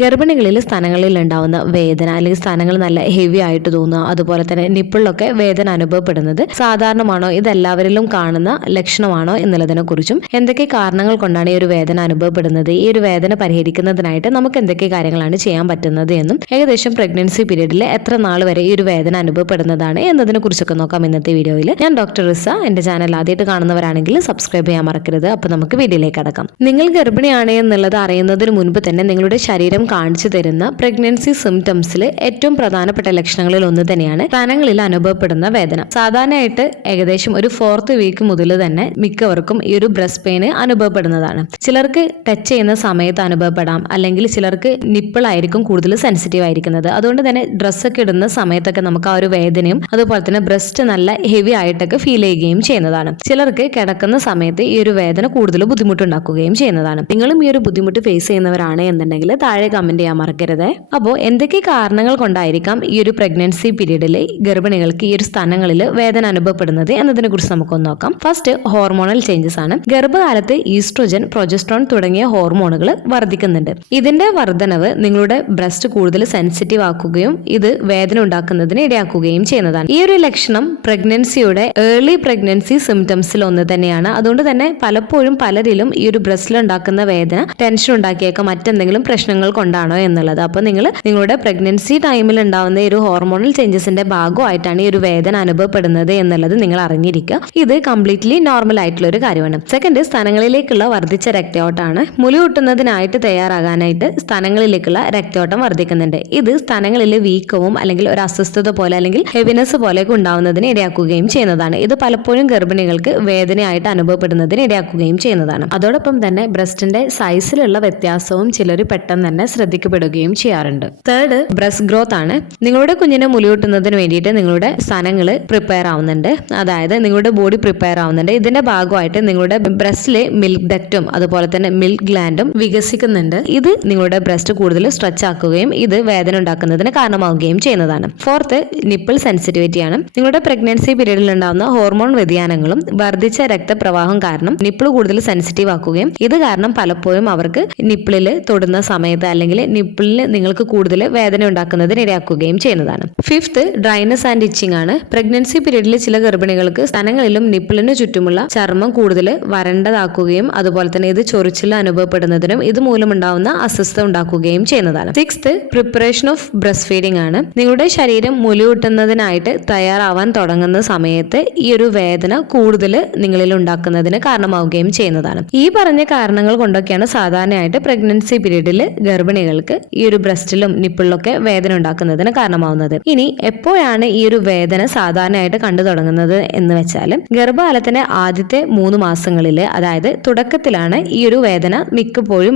ഗർഭിണികളിൽ സ്ഥാനങ്ങളിൽ ഉണ്ടാവുന്ന വേദന അല്ലെങ്കിൽ സ്ഥാനങ്ങൾ നല്ല ഹെവി ആയിട്ട് തോന്നുക, അതുപോലെ തന്നെ നിപ്പിളിലൊക്കെ വേദന അനുഭവപ്പെടുന്നത് സാധാരണമാണോ, ഇതെല്ലാവരിലും കാണുന്ന ലക്ഷണമാണോ എന്നുള്ളതിനെ കുറിച്ചും, എന്തൊക്കെ കാരണങ്ങൾ കൊണ്ടാണ് ഈ ഒരു വേദന അനുഭവപ്പെടുന്നത്, ഈ ഒരു വേദന പരിഹരിക്കുന്നതിനായിട്ട് നമുക്ക് എന്തൊക്കെ കാര്യങ്ങളാണ് ചെയ്യാൻ പറ്റുന്നത് എന്നും, ഏകദേശം പ്രഗ്നൻസി പീരീഡിൽ എത്ര നാൾ വരെ ഈ ഒരു വേദന അനുഭവപ്പെടുന്നതാണ് എന്നതിനെ കുറിച്ചൊക്കെ നോക്കാം ഇന്നത്തെ വീഡിയോയിൽ. ഞാൻ ഡോക്ടർ റിസ. എന്റെ ചാനൽ ആദ്യമായിട്ട് കാണുന്നവരാണെങ്കിൽ സബ്സ്ക്രൈബ് ചെയ്യാൻ മറക്കരുത്. അപ്പോൾ നമുക്ക് വീഡിയോയിലേക്ക് കടക്കാം. നിങ്ങൾ ഗർഭിണിയാണ് എന്നുള്ളത് അറിയുന്നതിന് മുൻപ് തന്നെ നിങ്ങളുടെ ശരീരം കാണിച്ചു തരുന്ന പ്രഗ്നൻസി സിംറ്റംസിൽ ഏറ്റവും പ്രധാനപ്പെട്ട ലക്ഷണങ്ങളിൽ ഒന്ന് തന്നെയാണ് സ്ഥാനങ്ങളിൽ അനുഭവപ്പെടുന്ന വേദന. സാധാരണയായിട്ട് ഏകദേശം ഒരു 4th വീക്ക് മുതൽ തന്നെ മിക്കവർക്കും ഈ ഒരു ബ്രസ്റ്റ് പെയിൻ അനുഭവപ്പെടുന്നതാണ്. ചിലർക്ക് ടച്ച് ചെയ്യുന്ന സമയത്ത് അനുഭവപ്പെടാം, അല്ലെങ്കിൽ ചിലർക്ക് നിപ്പിൾ ആയിരിക്കും കൂടുതൽ സെൻസിറ്റീവ് ആയിരിക്കുന്നത്. അതുകൊണ്ട് തന്നെ ഡ്രസ്സൊക്കെ ഇടുന്ന സമയത്തൊക്കെ നമുക്ക് ആ ഒരു വേദനയും അതുപോലെ തന്നെ ബ്രസ്റ്റ് നല്ല ഹെവി ആയിട്ടൊക്കെ ഫീൽ ചെയ്യുകയും ചെയ്യുന്നതാണ്. ചിലർക്ക് കിടക്കുന്ന സമയത്ത് ഈ ഒരു വേദന കൂടുതൽ ബുദ്ധിമുട്ടുണ്ടാക്കുകയും ചെയ്യുന്നതാണ്. നിങ്ങളും ഈ ഒരു ബുദ്ധിമുട്ട് ഫേസ് ചെയ്യുന്നവരാണ് എന്നുണ്ടെങ്കിൽ താഴെ കമന്റ് ചെയ്യാൻ മറക്കരുത്. അപ്പോൾ എന്തൊക്കെ കാരണങ്ങൾ കൊണ്ടായിരിക്കാം ഈ ഒരു പ്രഗ്നൻസി പീരീഡിൽ ഗർഭിണികൾക്ക് ഈ ഒരു സ്ഥാനങ്ങളിൽ വേദന അനുഭവപ്പെടുന്നത് എന്നതിനെ കുറിച്ച് നമുക്കൊന്ന് നോക്കാം. ഫസ്റ്റ്, ഹോർമോണൽ ചേഞ്ചസ് ആണ്. ഗർഭകാലത്ത് ഈസ്ട്രോജൻ, പ്രൊജസ്ട്രോൺ തുടങ്ങിയ ഹോർമോണുകൾ വർദ്ധിക്കുന്നുണ്ട്. ഇതിന്റെ വർധനവ് നിങ്ങളുടെ ബ്രസ്റ്റ് കൂടുതൽ സെൻസിറ്റീവ് ആക്കുകയും ഇത് വേദന ഉണ്ടാക്കുന്നതിന് ഇടയാക്കുകയും ചെയ്യുന്നതാണ്. ഈ ഒരു ലക്ഷണം പ്രഗ്നൻസിയുടെ ഏർലി പ്രഗ്നൻസി സിംറ്റംസിൽ ഒന്ന് തന്നെയാണ്. അതുകൊണ്ട് തന്നെ പലപ്പോഴും പലരിലും ഈ ഒരു ബ്രസ്റ്റിൽ ഉണ്ടാക്കുന്ന വേദന ടെൻഷൻ ഉണ്ടാക്കിയേക്കാം മറ്റെന്തെങ്കിലും പ്രശ്നങ്ങൾ കൊണ്ടാണോ എന്നുള്ളത്. അപ്പോൾ നിങ്ങളുടെ പ്രഗ്നൻസി ടൈമിൽ ഉണ്ടാവുന്ന ഈ ഒരു ഹോർമോണൽ ചേഞ്ചസിന്റെ ഭാഗമായിട്ടാണ് ഈ ഒരു വേദന അനുഭവപ്പെടുന്നത് എന്നുള്ളത് നിങ്ങൾ അറിഞ്ഞിരിക്കുക. ഇത് കംപ്ലീറ്റ്ലി നോർമൽ ആയിട്ടുള്ള ഒരു കാര്യമാണ്. സെക്കൻഡ്, സ്ഥാനങ്ങളിലേക്കുള്ള വർദ്ധിച്ച രക്തയോട്ടമാണ്. മുലയൂട്ടുന്നതിനായിട്ട് തയ്യാറാകാനായിട്ട് സ്ഥാനങ്ങളിലേക്കുള്ള രക്തയോട്ടം വർദ്ധിക്കുന്നുണ്ട്. ഇത് സ്ഥാനങ്ങളിൽ വീക്കവും അല്ലെങ്കിൽ ഒരു അസ്വസ്ഥത പോലെ അല്ലെങ്കിൽ ഹെവിനെസ് പോലെയൊക്കെ ഉണ്ടാവുന്നതിന് ഇടയാക്കുകയും ചെയ്യുന്നതാണ്. ഇത് പലപ്പോഴും ഗർഭിണികൾക്ക് വേദനയായിട്ട് അനുഭവപ്പെടുന്നതിന് ഇടയാക്കുകയും ചെയ്യുന്നതാണ്. അതോടൊപ്പം തന്നെ ബ്രസ്റ്റിന്റെ സൈസിലുള്ള വ്യത്യാസവും ചിലർ പെട്ടെന്ന് തന്നെ ശ്രദ്ധിക്കപ്പെടുകയും ചെയ്യാറുണ്ട്. തേർഡ്, ബ്രസ്റ്റ് ഗ്രോത്ത് ആണ്. നിങ്ങളുടെ കുഞ്ഞിനെ മുലയൂട്ടുന്നതിന് വേണ്ടിയിട്ട് നിങ്ങളുടെ സ്ഥാനങ്ങൾ പ്രിപ്പയർ ആവുന്നുണ്ട്, അതായത് നിങ്ങളുടെ ബോഡി പ്രിപ്പയർ ആവുന്നുണ്ട്. ഇതിന്റെ ഭാഗമായിട്ട് നിങ്ങളുടെ ബ്രസ്റ്റിലെ മിൽക്ക് ഡക്റ്റും അതുപോലെ തന്നെ മിൽക്ക് ഗ്ലാൻഡും വികസിക്കുന്നുണ്ട്. ഇത് നിങ്ങളുടെ ബ്രസ്റ്റ് കൂടുതൽ സ്ട്രെച്ച് ആക്കുകയും ഇത് വേദന ഉണ്ടാക്കുന്നതിന് കാരണമാവുകയും ചെയ്യുന്നതാണ്. ഫോർത്ത്, നിപ്പിൾ സെൻസിറ്റിവിറ്റി ആണ്. നിങ്ങളുടെ പ്രഗ്നൻസി പീരീഡിൽ ഉണ്ടാകുന്ന ഹോർമോൺ വ്യതിയാനങ്ങളും വർദ്ധിച്ച രക്തപ്രവാഹം കാരണം നിപ്പിൾ കൂടുതൽ സെൻസിറ്റീവ് ആക്കുകയും ഇത് കാരണം പലപ്പോഴും അവർക്ക് നിപ്പിളിൽ തൊടുന്ന സമയത്ത് അല്ലെങ്കിൽ നിപ്പിളിൽ നിങ്ങൾക്ക് കൂടുതൽ വേദന ഉണ്ടാക്കുന്നതിന് ഇടയാക്കുകയും ചെയ്യുന്നതാണ്. ഫിഫ്ത്ത്, ഡ്രൈനസ് ആൻഡ് ഇച്ചിങ് ആണ്. പ്രഗ്നൻസി പീരീഡിൽ ചില ഗർഭിണികൾക്ക് സ്ഥാനങ്ങളിലും നിപ്പിളിന് ചുറ്റുമുള്ള ചർമ്മം കൂടുതൽ വരണ്ടതാക്കുകയും അതുപോലെ തന്നെ ഇത് ചൊറിച്ചിൽ അനുഭവപ്പെടുന്നതിനും ഇത് മൂലമുണ്ടാവുന്ന അസ്വസ്ഥത ഉണ്ടാക്കുകയും ചെയ്യുന്നതാണ്. Sixth, preparation of breast feeding ആണ്. നിങ്ങളുടെ ശരീരം മുലയൂട്ടുന്നതിനായിട്ട് തയ്യാറാവാൻ തുടങ്ങുന്ന സമയത്ത് ഈ ഒരു വേദന കൂടുതൽ നിങ്ങളിൽ ഉണ്ടാക്കുന്നതിന് കാരണമാവുകയും ചെയ്യുന്നതാണ്. ഈ പറഞ്ഞ കാരണങ്ങൾ കൊണ്ടൊക്കെയാണ് സാധാരണയായിട്ട് പ്രഗ്നൻസി പീരീഡിൽ ഗർഭിണികൾക്ക് ഈ ഒരു ബ്രസ്റ്റിലും നിപ്പിളിലൊക്കെ വേദന ഉണ്ടാക്കുന്നതിന് കാരണമാവുന്നത്. ഇനി എപ്പോഴാണ് ഈ ഒരു വേദന സാധാരണയായിട്ട് കണ്ടു തുടങ്ങുന്നത് എന്ന് വെച്ചാൽ ഗർഭകാലത്തിന്റെ ആദ്യത്തെ 3 മാസങ്ങളിൽ, അതായത് തുടക്കത്തിലാണ് ഈ ഒരു വേദന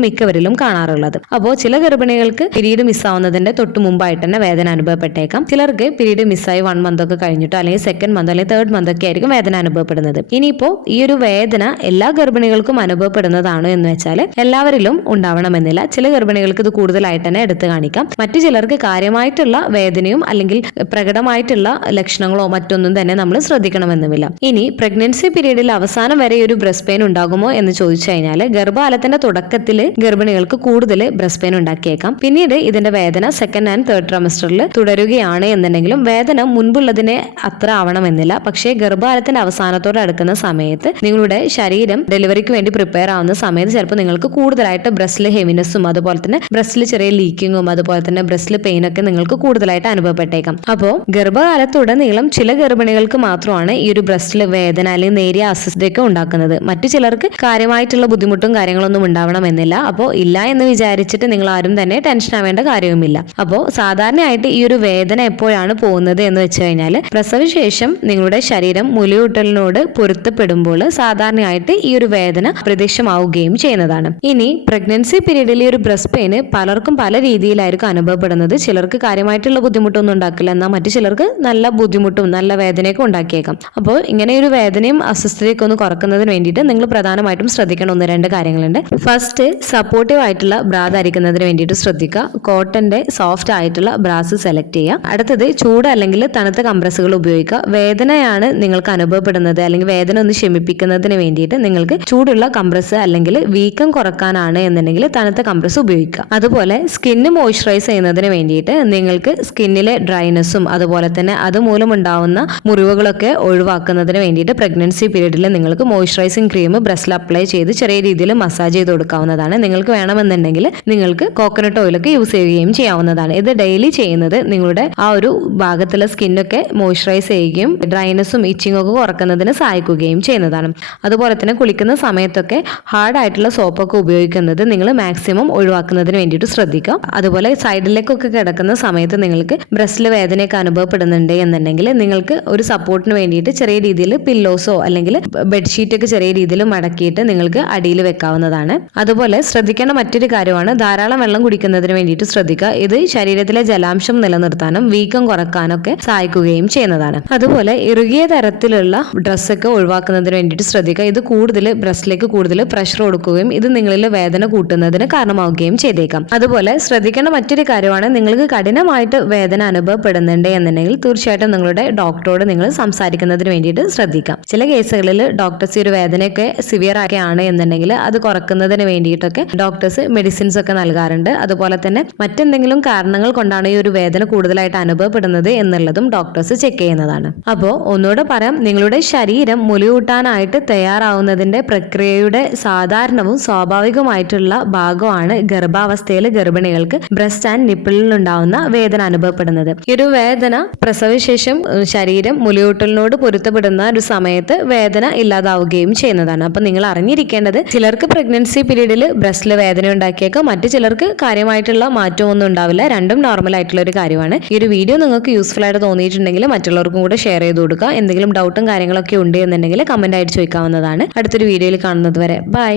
മിക്കവരിലും കാണാറുള്ളത്. അപ്പോൾ ചില ഗർഭിണികൾക്ക് പീരീഡ് മിസ്സാവുന്നതിന്റെ തൊട്ട് മുമ്പായിട്ട് തന്നെ വേദന അനുഭവപ്പെട്ടേക്കാം. ചിലർക്ക് പീരീഡ് മിസ്സായി 1 മന്ത് ഒക്കെ കഴിഞ്ഞിട്ടോ അല്ലെങ്കിൽ 2nd മന്ത് അല്ലെങ്കിൽ 3rd മന്ത് ഒക്കെ ആയിരിക്കും വേദന അനുഭവപ്പെടുന്നത്. ഇനിയിപ്പോ ഈ ഒരു വേദന എല്ലാ ഗർഭിണികൾക്കും അനുഭവപ്പെടുന്നതാണോ എന്ന് വെച്ചാൽ എല്ലാവരിലും ഉണ്ടാവണമെന്നില്ല. ചില ഗർഭിണികൾക്ക് ഇത് കൂടുതലായിട്ട് തന്നെ എടുത്തു കാണിക്കാം. മറ്റു ചിലർക്ക് കാര്യമായിട്ടുള്ള വേദനയും അല്ലെങ്കിൽ പ്രകടമായിട്ടുള്ള ലക്ഷണങ്ങളോ മറ്റൊന്നും തന്നെ നമ്മൾ ശ്രദ്ധിക്കണമെന്നുമില്ല. ഇനി പ്രഗ്നൻസി പീരീഡിൽ അവസാനം വരെ ഒരു ബ്രസ്റ്റ് പെയിൻ ഉണ്ടാകുമോ എന്ന് ചോദിച്ചു കഴിഞ്ഞാൽ ഗർഭകാലത്തിന്റെ തുടക്കത്തിൽ ഗർഭിണികൾക്ക് കൂടുതൽ ബ്രസ്റ്റ് പെയിൻ ഉണ്ടാക്കിയേക്കാം. പിന്നീട് ഇതിന്റെ വേദന 2nd and 3rd ട്രൈമസ്റ്ററിൽ തുടരുകയാണ് എന്നുണ്ടെങ്കിലും വേദന മുൻപുള്ളതിനെ അത്ര ആവണമെന്നില്ല. പക്ഷേ ഗർഭകാലത്തിന്റെ അവസാനത്തോടെ അടുക്കുന്ന സമയത്ത് നിങ്ങളുടെ ശരീരം ഡെലിവറിക്ക് വേണ്ടി പ്രിപ്പയർ ആവുന്ന സമയത്ത് ചിലപ്പോൾ നിങ്ങൾക്ക് കൂടുതലായിട്ട് ബ്രസ്റ്റിൽ ഹെവിനെസ്സും അതുപോലെ തന്നെ ബ്രസ്റ്റിൽ ചെറിയ ലീക്കിങ്ങും അതുപോലെ തന്നെ ബ്രസ്റ്റിൽ പെയിൻ ഒക്കെ നിങ്ങൾക്ക് കൂടുതലായിട്ട് അനുഭവപ്പെട്ടേക്കാം. അപ്പോൾ ഗർഭകാലത്തുടനീളം ചില ഗർഭിണികൾക്ക് മാത്രമാണ് ഈ ഒരു ബ്രസ്റ്റിൽ വേദന അല്ലെങ്കിൽ നേരിയ അസ്വസ്ഥതയൊക്കെ ഉണ്ടാക്കുന്നത്. മറ്റു ചിലർക്ക് കാര്യമായിട്ടുള്ള ബുദ്ധിമുട്ടും കാര്യങ്ങളൊന്നും ഉണ്ടാവണമെന്നില്ല. അപ്പോൾ ഇല്ല എന്ന് വിചാരിച്ചിട്ട് നിങ്ങൾ ആരും തന്നെ ടെൻഷൻ ആവേണ്ട കാര്യവുമില്ല. അപ്പോൾ സാധാരണയായിട്ട് ഈ ഒരു വേദന എപ്പോഴാണ് പോകുന്നത് എന്ന് വെച്ച് കഴിഞ്ഞാൽ പ്രസവശേഷം നിങ്ങളുടെ ശരീരം മുലയൂട്ടലിനോട് പൊരുത്തപ്പെടുമ്പോൾ സാധാരണയായിട്ട് ഈ ഒരു വേദന പ്രത്യക്ഷമാവുകയും ചെയ്യുന്നതാണ്. ഇനി പ്രഗ്നൻസി പീരീഡിൽ ഈ ഒരു ബ്രസ്റ്റ് പെയിന് പലർക്കും പല രീതിയിലായിരിക്കും അനുഭവപ്പെടുന്നത്. ചിലർക്ക് കാര്യമായിട്ടുള്ള ബുദ്ധിമുട്ടൊന്നും ഉണ്ടാക്കില്ല, എന്നാൽ മറ്റു ചിലർക്ക് നല്ല ബുദ്ധിമുട്ടും നല്ല വേദനയൊക്കെ ഉണ്ടാക്കിയേക്കാം. അപ്പോൾ ഇങ്ങനെ ഒരു വേദനയും അസ്വസ്ഥതയൊക്കെ ഒന്ന് കുറക്കുന്നതിന് വേണ്ടിയിട്ട് നിങ്ങൾ പ്രധാനമായിട്ടും ശ്രദ്ധിക്കേണ്ട 1-2 കാര്യങ്ങളുണ്ട്. ഫസ്റ്റ്, സപ്പോർട്ടീവ് ആയിട്ടുള്ള ബ്രാ ധരിക്കുന്നതിന് വേണ്ടിയിട്ട് ശ്രദ്ധിക്കുക. കോട്ടന്റെ സോഫ്റ്റ് ആയിട്ടുള്ള ബ്രാസ് സെലക്ട് ചെയ്യുക. അടുത്തത്, ചൂട് അല്ലെങ്കിൽ തണുത്ത കംപ്രസുകൾ ഉപയോഗിക്കുക. വേദനയാണ് നിങ്ങൾക്ക് അനുഭവപ്പെടുന്നത് അല്ലെങ്കിൽ വേദന ഒന്ന് ശമിപ്പിക്കുന്നതിന് വേണ്ടിയിട്ട് നിങ്ങൾക്ക് ചൂടുള്ള കംപ്രസ് അല്ലെങ്കിൽ വീക്കം കുറക്കാനാണ് എന്നുണ്ടെങ്കിൽ തണുത്ത കംപ്രസ് ഉപയോഗിക്കുക. അതുപോലെ സ്കിന്ന് മോയ്സ്ചറൈസ് ചെയ്യുന്നതിന് വേണ്ടിയിട്ട് നിങ്ങൾക്ക് സ്കിന്നിലെ ഡ്രൈനെസ്സും അതുപോലെ തന്നെ അതുമൂലം ഉണ്ടാവുന്ന മുറിവുകളൊക്കെ ഒഴിവാക്കുന്നതിന് വേണ്ടിയിട്ട് പ്രഗ്നൻസി പീരീഡിൽ നിങ്ങൾക്ക് മോയ്സ്ചറൈസിങ് ക്രീം ബ്രസ്റ്റിൽ അപ്ലൈ ചെയ്ത് ചെറിയ രീതിയിൽ മസാജ് ചെയ്ത് കൊടുക്കാവുന്നതാണ്. നിങ്ങൾക്ക് വേണമെന്നുണ്ടെങ്കിൽ നിങ്ങൾക്ക് കോക്കനട്ട് ഓയിലൊക്കെ യൂസ് ചെയ്യുകയും ചെയ്യാവുന്നതാണ്. ഇത് ഡെയിലി ചെയ്യുന്നത് നിങ്ങളുടെ ആ ഒരു ഭാഗത്തുള്ള സ്കിന്നൊക്കെ മോയ്സ്ചറൈസ് ചെയ്യുകയും ഡ്രൈനെസ്സും ഇച്ചിങ്ങും ഒക്കെ കുറക്കുന്നതിന് സഹായിക്കുകയും ചെയ്യുന്നതാണ്. അതുപോലെ തന്നെ കുളിക്കുന്ന സമയത്തൊക്കെ ഹാർഡ് ആയിട്ടുള്ള സോപ്പൊക്കെ ഉപയോഗിക്കുന്നത് നിങ്ങൾ മാക്സിമം ഒഴിവാക്കുന്നതിന് വേണ്ടിയിട്ട് ശ്രദ്ധിക്കുക. അതുപോലെ സൈഡിലേക്കൊക്കെ കിടക്കുന്ന സമയത്ത് നിങ്ങൾക്ക് ബ്രസ്റ്റിൽ വേദനയൊക്കെ അനുഭവപ്പെടുന്നുണ്ട് എന്നുണ്ടെങ്കിൽ നിങ്ങൾക്ക് ഒരു സപ്പോർട്ടിന് വേണ്ടിയിട്ട് ചെറിയ രീതിയിൽ പില്ലോസോ അല്ലെങ്കിൽ ബെഡ്ഷീറ്റ് ഒക്കെ ചെറിയ രീതിയിൽ മടക്കിയിട്ട് നിങ്ങൾക്ക് അടിയിൽ വെക്കാവുന്നതാണ്. അതുപോലെ ശ്രദ്ധിക്കേണ്ട മറ്റൊരു കാര്യമാണ് ധാരാളം വെള്ളം കുടിക്കുന്നതിന് വേണ്ടിയിട്ട് ശ്രദ്ധിക്കുക. ഇത് ശരീരത്തിലെ ജലാംശം നിലനിർത്താനും വീക്കം കുറക്കാനൊക്കെ സഹായിക്കുകയും ചെയ്യുന്നതാണ്. അതുപോലെ ഇറുകിയ തരത്തിലുള്ള ഡ്രസ്സൊക്കെ ഒഴിവാക്കുന്നതിന് വേണ്ടിയിട്ട് ശ്രദ്ധിക്കുക. ഇത് കൂടുതൽ ബ്രസ്റ്റിലേക്ക് കൂടുതൽ പ്രഷർ കൊടുക്കുകയും ഇത് നിങ്ങളിൽ വേദന കൂട്ടുന്നതിന് കാരണമാവുകയും ചെയ്തേക്കാം. അതുപോലെ ശ്രദ്ധിക്കേണ്ട മറ്റൊരു കാര്യമാണ് നിങ്ങൾക്ക് കഠിനമായിട്ട് വേദന അനുഭവപ്പെടുന്നുണ്ട് എന്നുണ്ടെങ്കിൽ തീർച്ചയായിട്ടും നിങ്ങളുടെ ഡോക്ടറോട് നിങ്ങൾ സംസാരിക്കുന്നതിന് വേണ്ടിയിട്ട് ശ്രദ്ധിക്കാം. ചില കേസുകളിൽ ഡോക്ടേഴ്സ് ഈ ഒരു വേദനയൊക്കെ സിവിയർ ആണ് എന്നുണ്ടെങ്കിൽ അത് കുറക്കുന്നതിന് വേണ്ടിയിട്ടൊക്കെ ഡോക്ടേഴ്സ് മെഡിസിൻസ് ഒക്കെ നൽകാറുണ്ട്. അതുപോലെ തന്നെ മറ്റെന്തെങ്കിലും കാരണങ്ങൾ കൊണ്ടാണ് ഈ ഒരു വേദന കൂടുതലായിട്ട് അനുഭവപ്പെടുന്നത് എന്നുള്ളതും ഡോക്ടേഴ്സ് ചെക്ക് ചെയ്യുന്നതാണ്. അപ്പോൾ ഒന്നുകൂടെ പറയാം, നിങ്ങളുടെ ശരീരം മുലയൂട്ടാനായിട്ട് തയ്യാറാവുന്നതിന്റെ പ്രക്രിയയുടെ സാധാരണവും സ്വാഭാവികമായിട്ടുള്ള ഭാഗമാണ് ഗർഭാവസ്ഥയിൽ ഗർഭിണികൾക്ക് ബ്രസ്റ്റ് ആൻഡ് നിപ്പിളിൽ ഉണ്ടാവുന്ന വേദന അനുഭവപ്പെടുന്നത്. ഈ ഒരു വേദന പ്രസവശേഷം ശരീരം മുലയൂട്ടലിനോട് പൊരുത്തപ്പെടുന്ന ഒരു സമയത്ത് വേദന ഇല്ലാതാവുകയും ചെയ്യുന്നതാണ്. അപ്പൊ നിങ്ങൾ അറിഞ്ഞിരിക്കേണ്ടത് ചിലർക്ക് പ്രഗ്നൻസി പീരീഡിൽ ബ്രസ്റ്റിൽ വേദന ഉണ്ടാക്കിയേക്കാം, മറ്റു ചിലർക്ക് കാര്യമായിട്ടുള്ള മാറ്റമൊന്നും ഉണ്ടാവില്ല. രണ്ടും നോർമൽ ആയിട്ടുള്ള ഒരു കാര്യമാണ്. ഈ ഒരു വീഡിയോ നിങ്ങൾക്ക് യൂസ്ഫുൾ ആയിട്ട് തോന്നിയിട്ടുണ്ടെങ്കിൽ മറ്റുള്ളവർക്കും കൂടെ ഷെയർ ചെയ്ത് കൊടുക്കുക. എന്തെങ്കിലും ഡൗട്ടും കാര്യങ്ങളൊക്കെ ഉണ്ട് എന്നുണ്ടെങ്കിൽ കമന്റ് ആയിട്ട് ചോദിക്കാവുന്നതാണ്. അടുത്തൊരു വീഡിയോയിൽ കാണുന്നത് വരെ ബൈ.